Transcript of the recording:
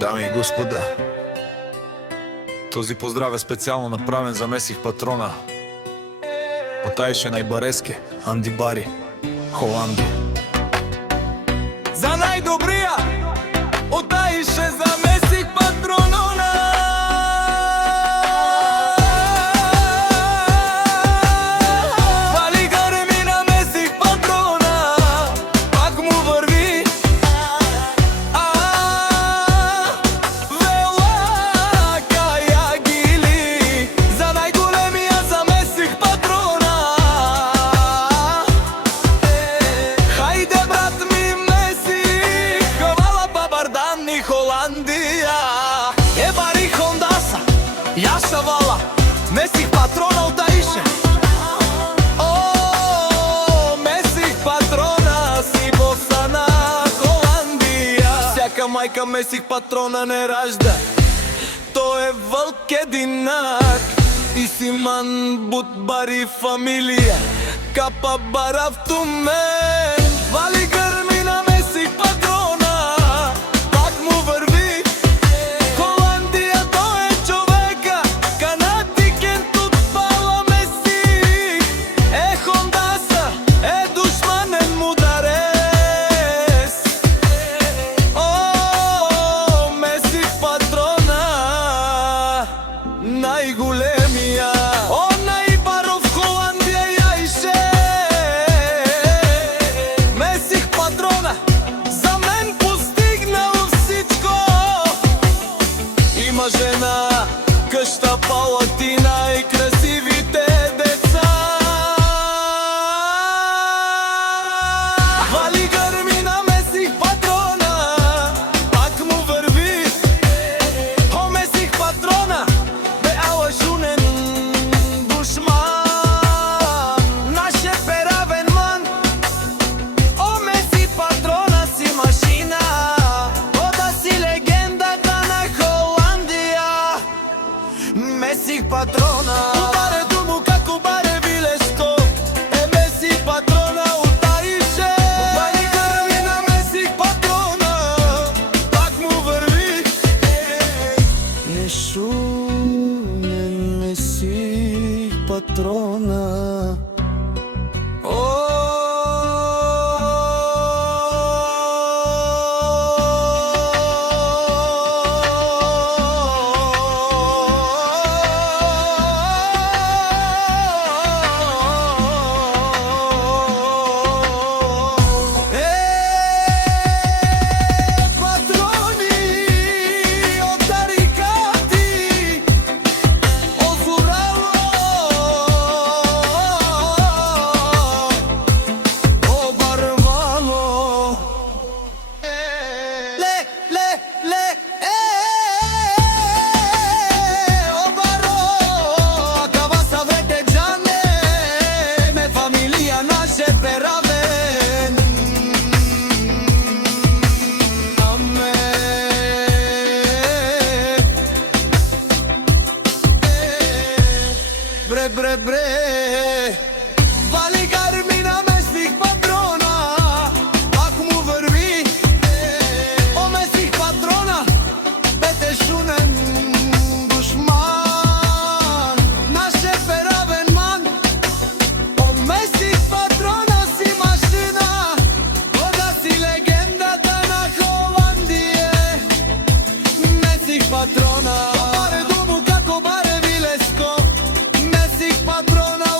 Дами и господа, този поздрав е специално направен за Месих патрона от Айше Найбареске, Анди Бари, Холандия. За най-добрия от Айше за Месих патрона. Вали гарми на Месих патрона, пак му върви. Велака я гили за най-големия за Месих патрона. Хайде брат ми Месих, хвала Бабардан и Холандия. Бари Хондаса, Яша Вала, Месих патрона от Айше. О, Месих патрона си боса на Холандия. Всяка майка Месих патрона не ражда, той е вълк единак. И си ман бут бари фамилия, капа бара в тумен. Вали гърми на Месих патрона, пак му върви. Холандия той е човека, канатикен тут пала Месих. Хондаса, душманен мударес. О, Месих патрона, най-големия. О, най-баров в Холандия Айше. Месих патрона за мен постигнал всичко. Има жена, къща, палатина и красивите деца. Вали гърми на Месих патрона, пак му върви. О, Месих патрона, бе ала шунен душман. Наше перавен ман. О, Месих патрона си машина. О, да си легендата на Холандия. Месих патрона, ударе думо како баре Вилеско. Месих патрона от Айше. Вали гърми на Месих патрона, пак му върви. Нешунен Месих патрона. Патрони от тарикати, озорало, обървало. Ле, ле, ле, обаро, акава съвете джане, ме фамилия наше перавен. Бре, бре, бре. Вали гарми на Месих патрона, пак му върви. О, Месих патрона, бете шунен душман. Наше перавен ман. О, Месих патрона си машина. О, да си легендата на Холандия. Месих патрона, баре думо како баре Вилеско. Месих патрона